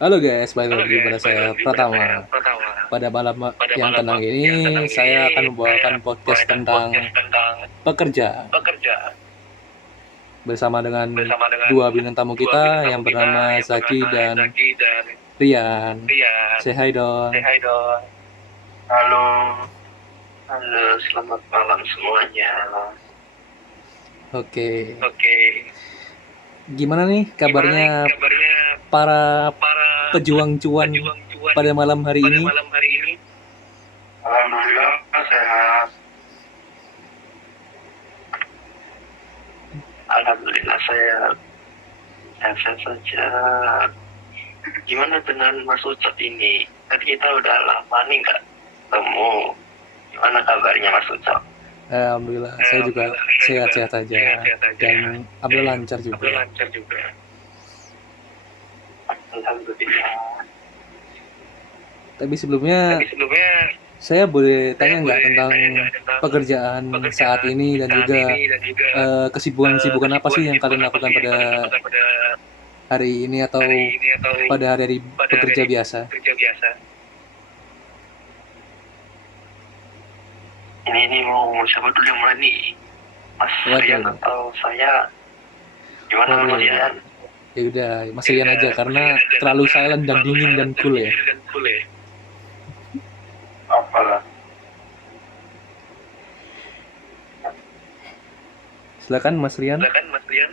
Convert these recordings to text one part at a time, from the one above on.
Halo guys, balik lagi pada saya Pratama. Pada malam yang tenang ini, saya akan membawakan podcast tentang pekerja bersama dengan dua bintang tamu kita yang bernama Zaki dan Rian. Say hi dong. Halo, halo, selamat malam semuanya. Oke, Oke, gimana nih gimana nih kabarnya kabarnya para para pejuang cuan pejuang cuan pada malam hari pada ini? malam hari ini? Alhamdulillah sehat. Alhamdulillah saya sehat saja. Gimana dengan Mas Ucap ini? Tadi kita udah lama nih nggak ketemu. Gimana kabarnya Mas Ucap? Alhamdulillah, saya juga Saya juga sehat-sehat aja sehat-sehat aja dan ya. alhamdulillah lancar juga. Lancar juga. Alhamdulillah. Tapi sebelumnya Sebelumnya saya boleh saya tanya nggak boleh tentang tanya nggak tentang pekerjaan saat pekerjaan ini dan saat juga ini dan juga kesibukan-kesibukan apa sih yang kesibukan-kesibukan kalian apa lakukan sih yang pada kalian lakukan pada hari ini hari atau ini atau pada hari-hari pada pekerja hari biasa? kerja biasa? Ini mau siapa dulu yang mulai nih? Mas Rian Waduh, atau saya? Gimana Mas waduh. Rian? Ya udah, Mas Ya Rian udah, aja Mas karena Rian aja terlalu karena silent dan terlalu dingin dan silent dan cool ya. dingin dan cool ya. Apalah. Silakan Mas Rian. Silakan Mas Rian.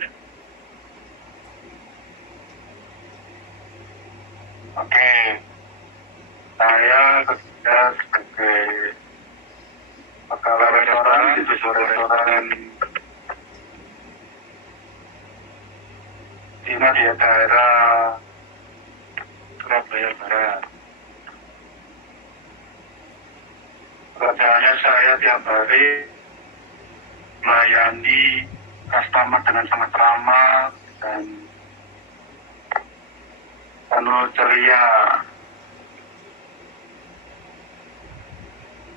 Oke, saya kerja sebagai pegawai restoran di sebuah restoran di daerah Surabaya Barat. Kerjaannya saya tiap hari melayani customer dengan sangat ramah dan penuh ceria.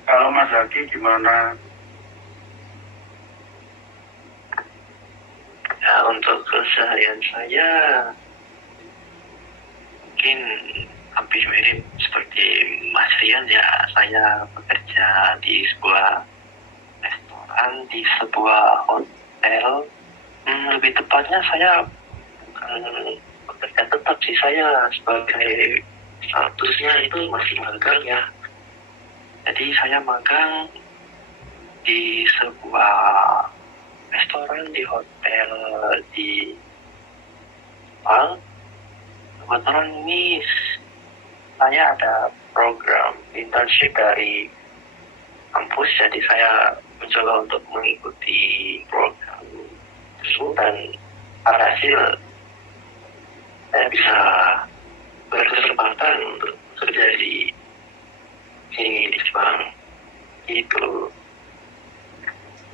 Kalau Mas Zaki gimana? Ya, untuk keseharian saya mungkin hampir mirip seperti Mas Rian ya. Saya bekerja di sebuah restoran, di sebuah hotel. Lebih tepatnya saya bekerja tetap sih, saya sebagai statusnya itu masih magang ya. Jadi saya magang di sebuah restoran di hotel di Jepang. Kebetulan ini saya ada program internship dari kampus, jadi saya mencoba untuk mengikuti program tersebut dan hasil saya bisa berkesempatan untuk kerja di sini di Jepang itu.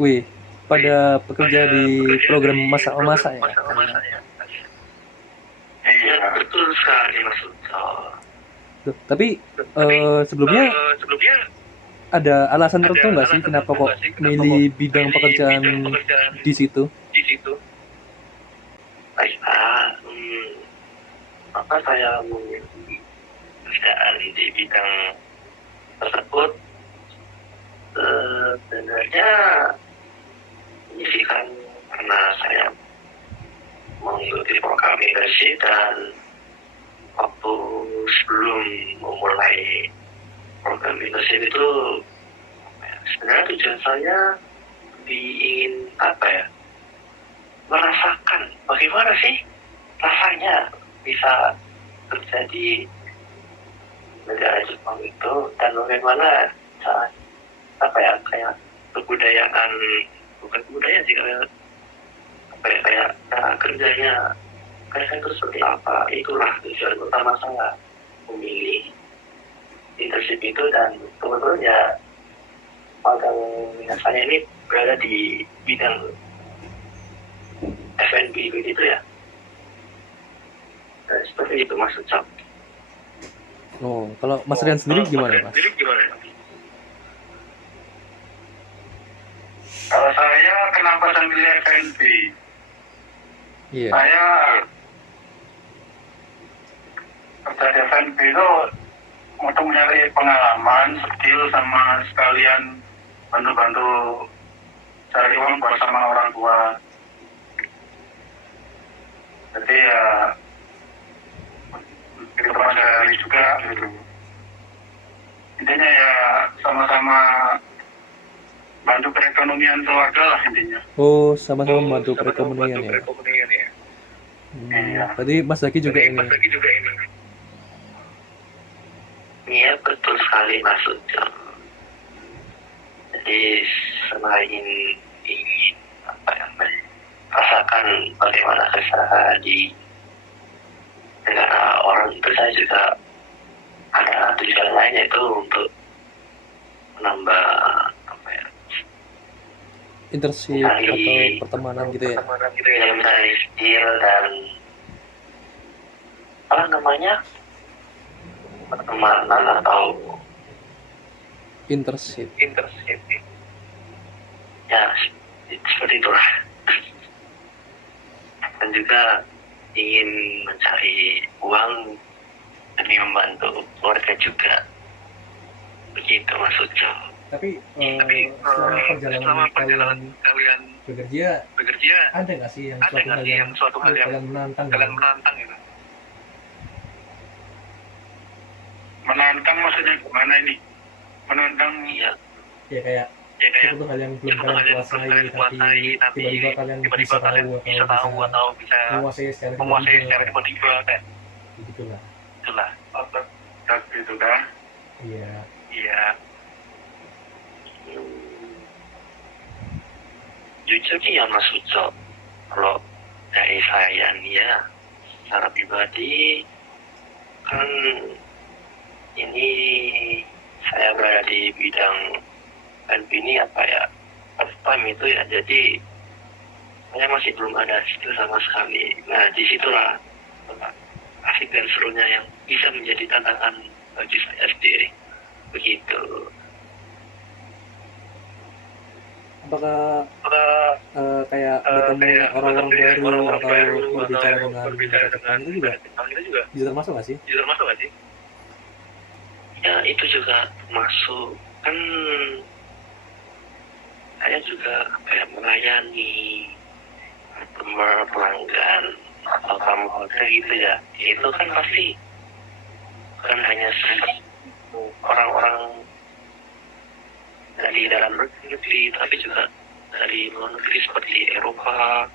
Wih, pada pekerja di program masak-memasak ya kalian. Masa-masa ya. Iya, betul sekali Mas Uto. Tuh, tapi Tapi sebelumnya sebelumnya ada alasan ada tertentu nggak sih alasan kenapa tertentu kok nggak sih kenapa kok milih bidang milih bidang pekerjaan pekerjaan di situ? di situ? Baiklah, apa saya memilih pekerjaan di bidang tersebut? Sebenarnya ini sih kan karena saya mengikuti program internship dan waktu sebelum memulai program internship itu sebenarnya tujuan saya ingin apa ya, merasakan bagaimana sih rasanya bisa kerja di negara Jepang itu dan bagaimana saat apa ya, kayak kebudayaan, bukan budaya sih, kayak apa ya, kayak cara kerjanya mereka itu seperti apa. Itulah tujuan utama saya memilih internship itu. Dan kebetulan ya magang saya ini berada di bidang F&B begitu ya. Dan seperti itu Mas Ucap. Oh, kalau Mas Rian sendiri gimana, Mas? Jadi gimana? Kalau saya kenapa saya milih F&B? Iya. Saya dari F&B itu untuk mencari pengalaman, skill, sama sekalian bantu-bantu cari uang buat sama orang tua. Jadi ya kehidupan sehari juga gitu. Intinya ya sama-sama bantu perekonomian keluarga lah intinya. Oh, sama-sama membantu perekonomian ya. Iya. Tadi Mas Zaki juga ini. Iya betul sekali maksudnya. Jadi selain ingin rasakan bagaimana kesehatan di negara orang itu, saya juga ada tujuan lain, yaitu untuk menambah Internship atau pertemanan gitu ya. yang mencari skill dan apa namanya, pertemanan atau Internship. ya seperti itulah. Dan juga ingin mencari uang demi membantu keluarga juga, begitu maksudnya. Tapi selama perjalanan kalian bekerja ada nggak sih yang suatu hal yang kalian menantang gitu? Menantang maksudnya gimana ini? Menantang Iya. Ya kayak suatu hal yang belum kalian kuasai tapi tiba-tiba kalian bisa tahu atau bisa menguasai secara tiba-tiba kayak gitulah. gitu kan? Iya. Jujur sih ya Mas Uco, kalau dari saya nih ya, secara pribadi kan ini saya berada di bidang ini apa ya, first time itu ya, jadi saya masih belum ada skill sama sekali. Nah disitulah asik dan serunya yang bisa menjadi tantangan bagi saya sendiri, begitu. Apakah kayak bertemu orang-orang baru atau berbicara dengan itu juga bisa termasuk nggak sih? Ya itu juga masuk, kan saya juga kayak melayani customer, pelanggan atau tamu hotel gitu ya. Itu kan pasti bukan hanya orang-orang dari dalam negeri, tapi juga dari luar negeri seperti Eropa,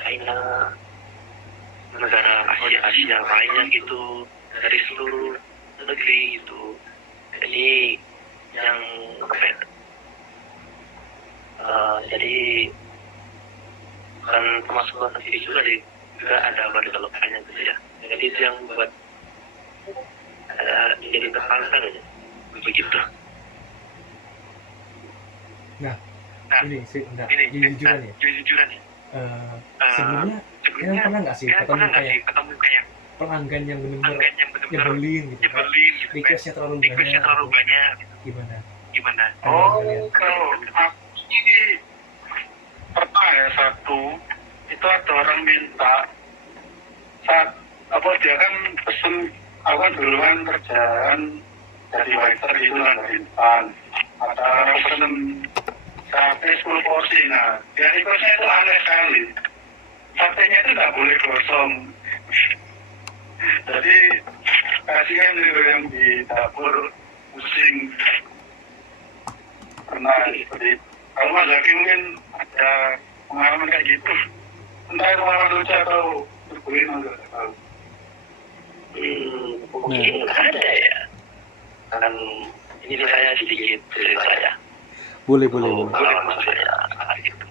China, negara Asia lainnya gitu, dari seluruh negeri gitu. Jadi yang jadi kan termasuk luar negeri juga ada warga lokalnya gitu ya. Jadi itu yang membuat jadi terpantang aja begitu. Nah, ini jujuran ya. Sebelumnya kalian pernah nggak sih ketemu kayak pelanggan yang benar-benar nyebelin gitu, requestnya terlalu banyak, gimana? Kalau aku ini pernah ya satu, itu ada orang minta saat dia kan pesen, aku kan dulu kan kerjaan jadi waiter itu kan instan, ada orang pesen sate 10 porsi. Nah dia requestnya itu aneh sekali, satenya itu nggak boleh gosong. Jadi kasihan gitu yang di dapur pusing. Pernah seperti itu. Kalau Mas Zaki mungkin ada pengalaman kayak gitu, entah itu pengalaman lucu atau bergulir, nggak tahu. Mungkin ada ya. Kan ini saya sedikit cerita ya. Boleh. Pengalaman saya gitu.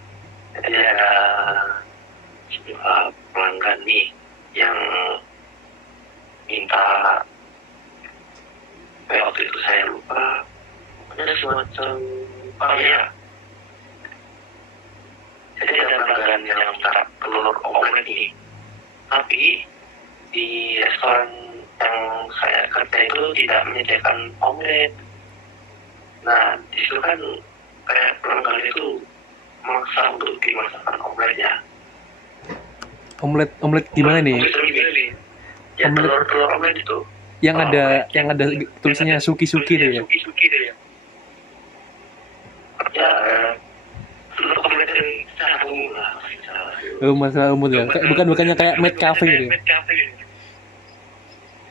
Jadi ada sebuah pelanggan nih yang minta, waktu itu saya lupa, ada semacam ya. Jadi ada pelanggan yang minta telur omelet ini, tapi di restoran yang saya kerja itu tidak menyediakan omelet. Nah disitu kan kayak pelanggan itu memaksa untuk dimasakkan omeletnya. Omelet gimana nih? Ya telur omelet itu. yang ada tulisannya Suki-Suki tuh ya. Suki-suki tuh ya. Ya, telur omelet yang satu lah. Oh, masalah umum ya. Bukannya kayak Mad Cafe gitu. Mad Cafe.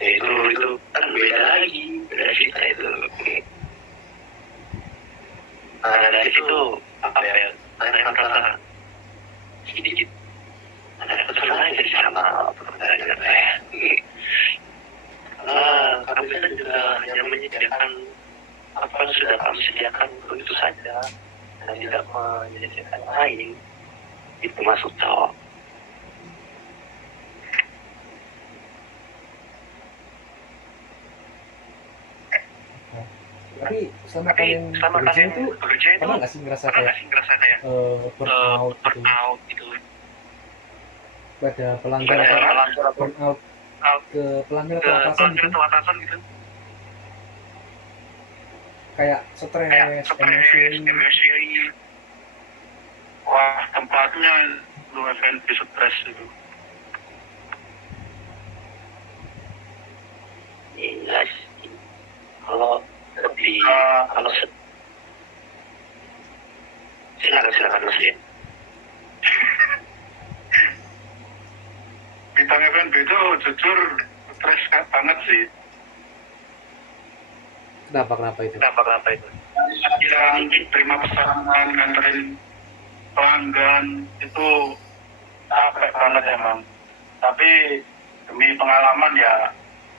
Itu kan beda lagi, beda cerita itu. Nah, dari situ apa ya? Saya merasa sedikit ada kesalahan di sana pertanyaan saya. Kami kan juga hanya menyediakan apa yang sudah kami sediakan begitu saja dan tidak menyediakan lain. Itu masuk cowok. Tapi selama kalian bekerja itu pernah nggak sih ngerasa kayak burnout gitu? Pada pelanggan atau burnout ke pelanggan atau atasan gitu? Kayak stres, emosi. Wah, tempatnya lu F&B stres itu. Iya sih. Kalau lebih kalau silakan Mas ya. Bintang F&B itu jujur stres banget sih. Kenapa itu? Yang terima pesanan, nganterin pelanggan itu capek banget emang. Tapi demi pengalaman ya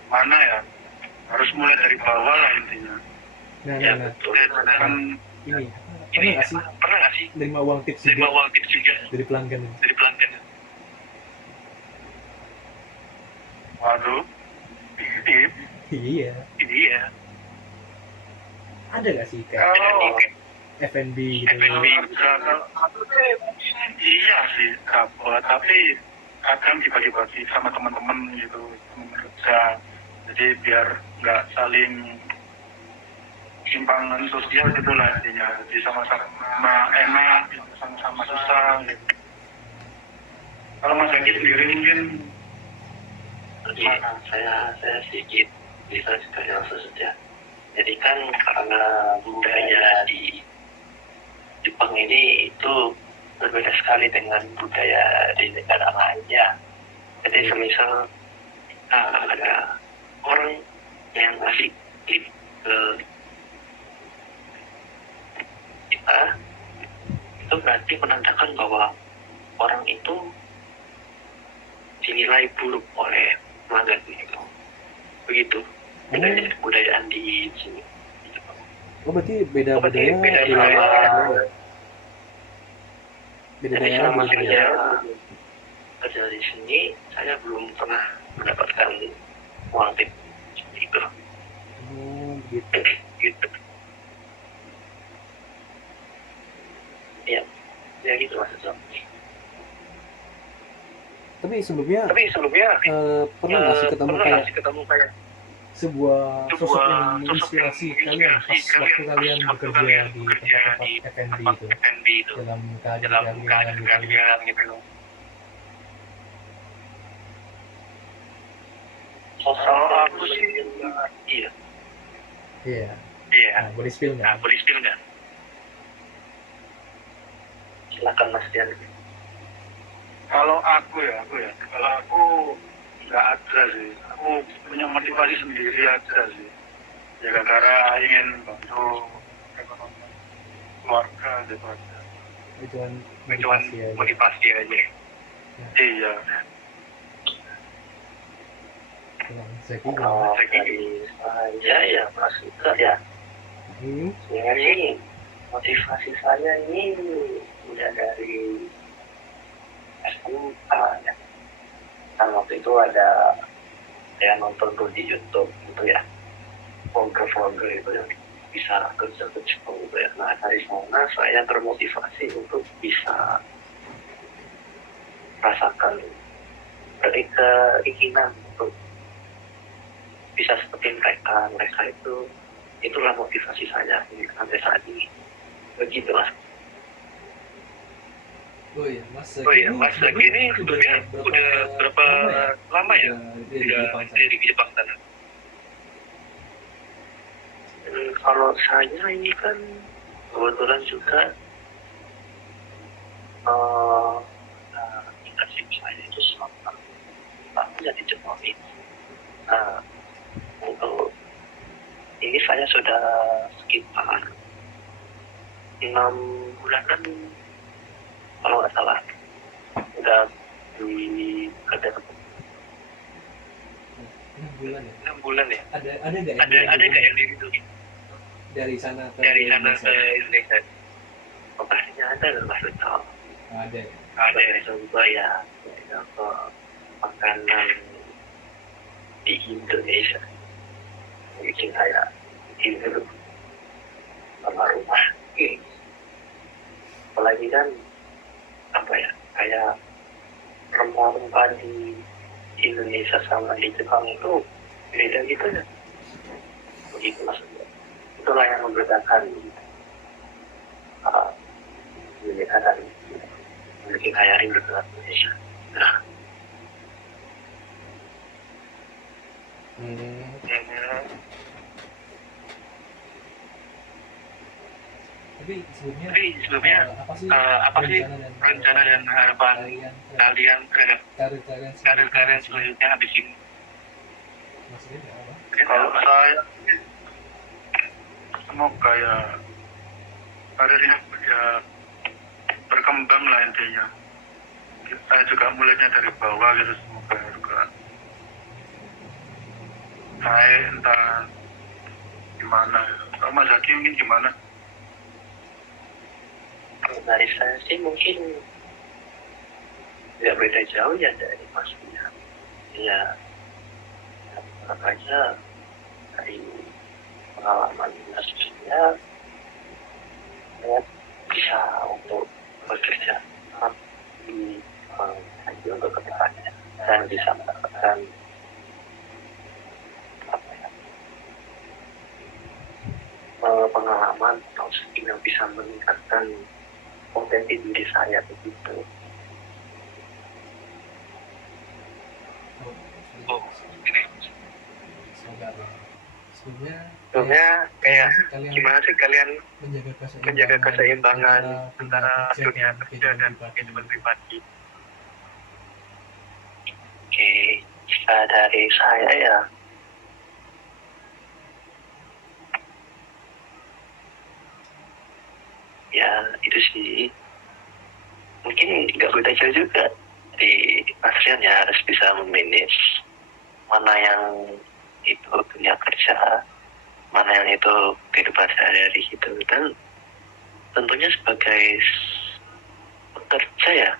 mana ya, harus mulai dari bawah lah intinya. Nah. Kan Ini pernah nggak sih nerima uang tips juga dari pelanggan? Waduh, tip. Iya. Ada nggak sih kayak F&B gitu? Iya sih, dapat. Tapi kadang dibagi-bagi sama teman-teman gitu, teman kerja. Jadi biar nggak saling simpangan sosial gitu lah intinya. Jadi sama-sama enak, sama-sama susah gitu. Kalau Mas Zaki sendiri mungkin Jadi saya sedikit bisa sekali saja. Jadi kan karena budaya di Jepang ini itu berbeda sekali dengan budaya di negara lainnya. Jadi semisal ada orang yang ngasih tip ke kita, itu berarti menandakan bahwa orang itu dinilai buruk oleh pelanggan itu. Begitu budayaan di sini. Oh berarti beda budaya. Jadi selama kerja di sini, saya belum pernah mendapatkan uang tip seperti itu. Oh gitu. Ya gitu Mas Zom. Tapi sebelumnya pernah nggak sih ketemu kayak sebuah sosok yang menginspirasi kalian pas waktu kalian bekerja di tempat F&B itu dalam kalian gitu. Kalau aku sih iya. Nah, boleh spill nggak? Silakan Mas Dian. kalau aku nggak ada sih. Aku punya motivasi sendiri aja sih. Ya gara-gara ingin bantu ekonomi keluarga gitu aja. Cuman motivasi aja. Iya. Kalau dari saya ya Mas Ika ya. Sebenarnya motivasi saya ini udah dari SMA ya. Kan waktu itu ada saya nonton tuh di YouTube gitu ya, vlogger itu yang bisa kerja ke Jepang gitu ya. Nah dari sana saya termotivasi untuk bisa rasakan dari keinginan untuk bisa seperti mereka itulah motivasi saya sampai saat ini. Begitu Mas. Oh iya, Mas Zaki ini udah berapa lama ya di Jepang sana. di Jepang sana. Kalau saya ini kan kebetulan juga internship saya itu selama tahun di Jepang ini. Nah, untuk ini saya sudah sekitar 6 bulanan kalau nggak salah udah di kerja 6 bulan ya. 6 bulan ya. Ada nggak Ada yang itu dari sana ke dari sana Indonesia? ke Indonesia? Oh, pastinya ada lah maksudnya. Ada. Ada yang coba ya ke makanan di Indonesia. Bikin saya ini dulu sama rumah. Apalagi kan apa ya kayak rempah-rempah di Indonesia sama di Jepang itu beda gitu ya. Begitu maksudnya. Itulah yang membedakan Indonesia dan bikin saya rindu ke Indonesia. Nah, Tapi sebelumnya apa sih rencana dan harapan kalian terhadap karir karir selanjutnya habis ini? maksudnya apa? Kalau saya semoga ya karirnya ya berkembang lah intinya. Saya juga mulainya dari bawah gitu, semoga juga naik entah gimana. Kalau Mas Zaki mungkin gimana? Dari saya sih mungkin tidak beda jauh ya dari maksudnya. Ya, makanya dari pengalaman saya bisa untuk bekerja di untuk kedepannya dan bisa mendapatkan apa ya, pengalaman atau skill yang bisa meningkatkan potensi diri saya begitu. Ini sebelumnya kayak gimana sih kalian menjaga keseimbangan antara dunia kerja dan kehidupan pribadi? Oke, jika dari saya ya itu sih mungkin nggak beda jauh juga di Asrian ya, harus bisa memanage mana yang itu dunia kerja, mana yang itu kehidupan sehari-hari gitu. Dan tentunya sebagai pekerja ya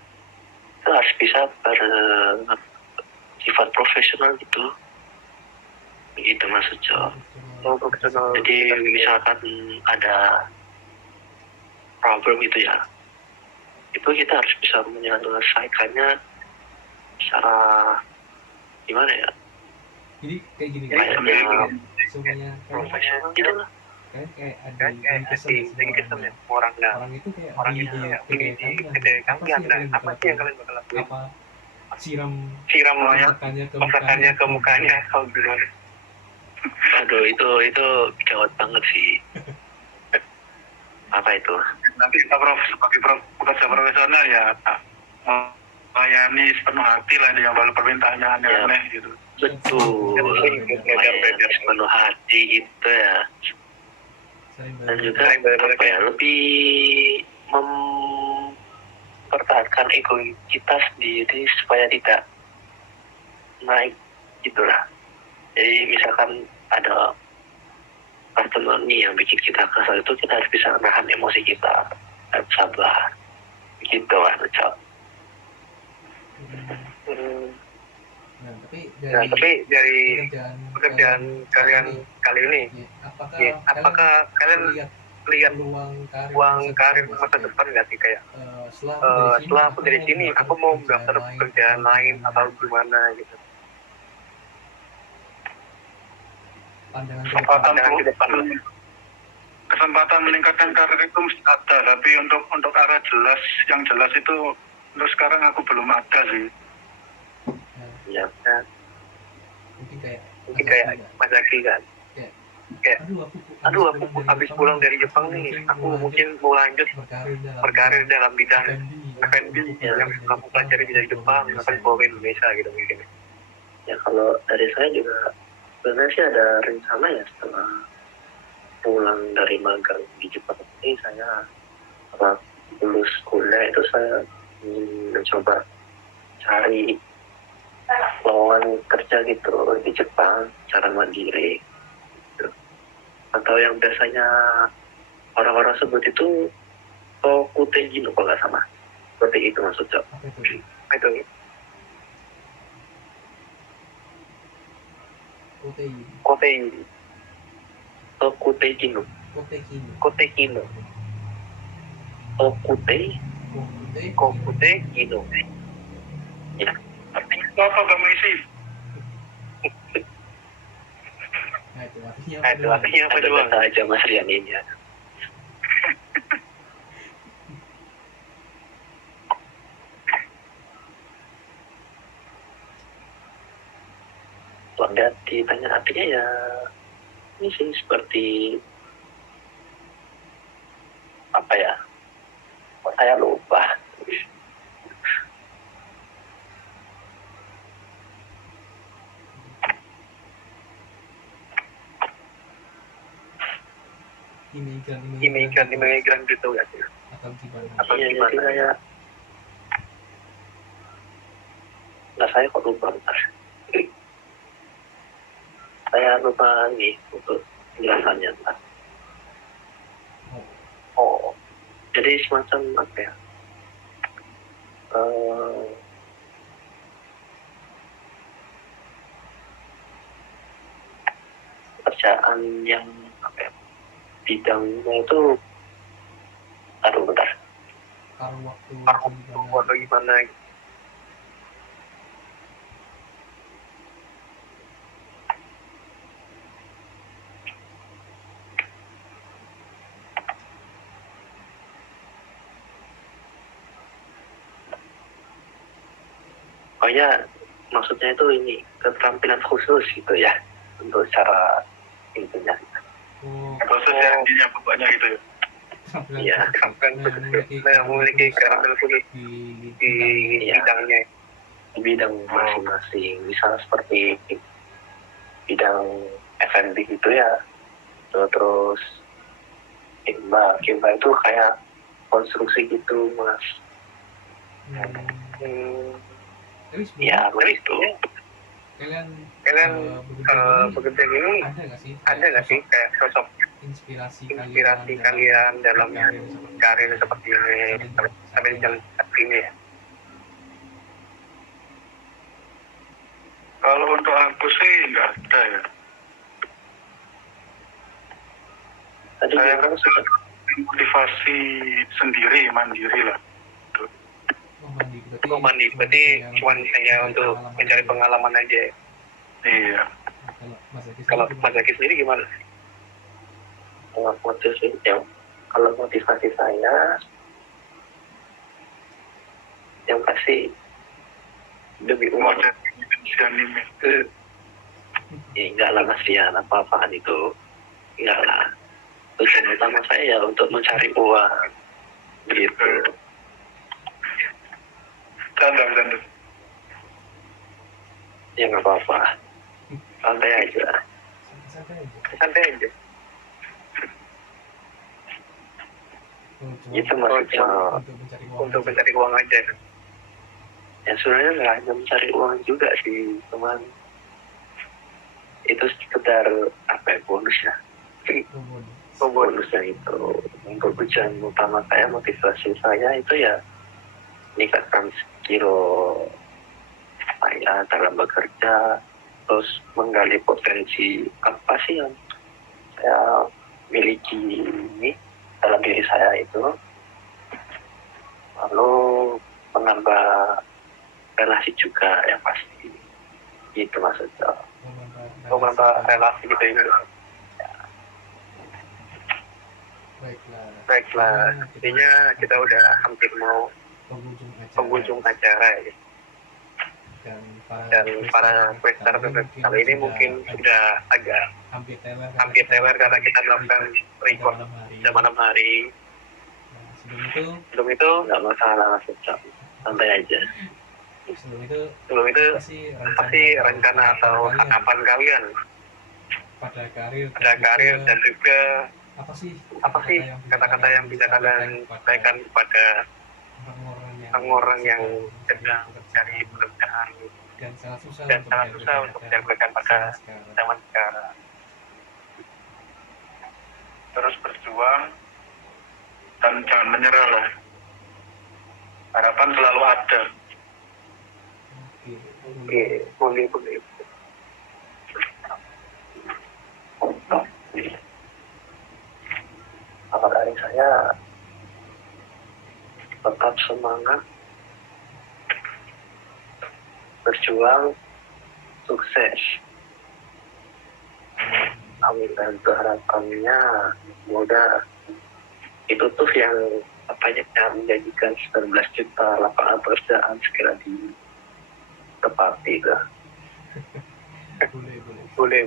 itu harus bisa bersifat profesional gitu Mas Ujo. Jadi misalkan ada problem itu ya, itu kita harus bisa menyelesaikannya secara gimana ya? Jadi kayak gini. Kayaknya Semuanya profesional gitu lah. kan kayak ada yang kesel ya orang itu kayak itu di apa sih yang kalian bakal lakuin? Apa siram masakannya ke mukanya kalau gimana? Aduh, itu gawat banget sih. Apa itu? Nanti kita sebagai pekerja profesional ya melayani sepenuh hati lah yang kalau permintaannya aneh-aneh gitu. Betul, melayani sepenuh hati gitu ya. Dan juga apa ya, lebih mempertahankan ego kita sendiri supaya tidak naik gitulah. Jadi misalkan ada customer nih yang bikin kita kesal, itu kita harus bisa menahan emosi kita dan sabar gitu lah Cok. Tapi dari pekerjaan kalian kali ini apakah kalian lihat uang karir masa depan nggak sih, kayak setelah aku dari sini aku mau daftar pekerjaan lain atau gimana gitu? Kesempatan meningkatkan karir itu mesti ada, tapi untuk arah yang jelas itu untuk sekarang aku belum ada sih. ya kan. Mungkin kayak Mas Zaki kan, kayak aduh aku habis pulang dari Jepang nih, aku mungkin mau lanjut berkarir dalam bidang F&B yang aku pelajari dari Jepang akan bawa ke Indonesia gitu mungkin. Ya kalau dari saya juga sebenarnya sih ada rencana ya, setelah pulang dari magang di Jepang ini, saya setelah lulus kuliah itu saya mencoba cari lowongan kerja gitu di Jepang secara mandiri gitu. Atau yang biasanya orang-orang sebut itu Tokutegi kalau nggak sama, seperti itu maksudnya. Itu Kotei Tokutegino, Kotekino, Kokutegino. Ya, Artinya apa kamu isi? Nah, itu artinya apa ada doang? kata aja Mas Rian ini ya. Lihat ditanya artinya ya ini sih seperti apa ya? Kok saya lupa. imigran gitu ya, atau Iya, gimana? jadi kayak nah saya kok lupa bentar. Saya lupa nih untuk penjelasannya. Oh, Jadi semacam apa ya? Pekerjaan yang apa ya? Bidangnya itu, aduh bentar. aku atau gimana? Oh ya, maksudnya itu ini keterampilan khusus gitu ya untuk cara intinya. Proses yang intinya pokoknya gitu ya. Iya, memiliki keterampilan khusus di bidangnya. di bidang masing-masing. Misal seperti bidang F&B gitu ya. Terus Kimba itu kayak konstruksi gitu, Mas. Ya, begitu. Kalian bekerja ini ada nggak sih kayak sosok inspirasi kalian dalam karir seperti ini sampai di jalan seperti ini ya? Kalau untuk aku sih nggak ada ya. Tadi Saya kan kan motivasi sendiri, mandiri lah. Oh, mandi berarti cuma hanya untuk mencari pengalaman aja. Iya. Kalau Mas Zaki sendiri gimana? Kalau motivasi saya yang pasti demi Mau uang. jadi anime. Ya enggak lah Mas Rian, apa-apaan itu enggak lah. Tujuan utama saya ya untuk mencari uang gitu. Canda. Ya nggak apa-apa, santai aja. Itu maksudnya Untuk mencari uang aja. ya sebenarnya nggak hanya mencari uang juga sih, cuman itu sekedar apa ya, bonus ya. Bonusnya itu untuk tujuan utama saya, motivasi saya itu ya meningkatkan skill saya dalam bekerja, terus menggali potensi apa sih yang saya miliki ini dalam diri saya itu, lalu menambah relasi juga yang pasti, gitu maksudnya. Menambah relasi gitu ya. Baiklah, intinya kita udah hampir mau penghujung acara ya. dan para quester kali ini mungkin sudah agak hampir teler karena kita melakukan record pada malam hari. Sebelum itu nggak masalah, santai aja. Sebelum itu apa sih rencana atau harapan kalian pada karir dan juga apa sih kata-kata yang bisa kalian sampaikan kepada orang-orang yang sedang mencari pekerjaan dan sangat susah untuk mendapatkan pada zaman sekarang. Terus berjuang dan jangan menyerah lah. Harapan selalu ada. Oke, boleh. Apa dari saya tetap semangat, berjuang, sukses. Amin, dan harapannya semoga itu tuh yang menjanjikan 19 juta lapangan pekerjaan segera ditepati lah. Boleh.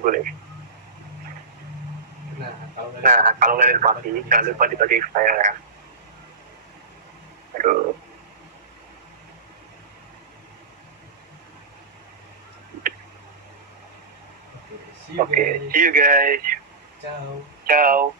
Nah, kalau kalian pasti jangan lupa dibagi ke saya ya. Aduh. Oke, see you guys. Ciao. Ciao.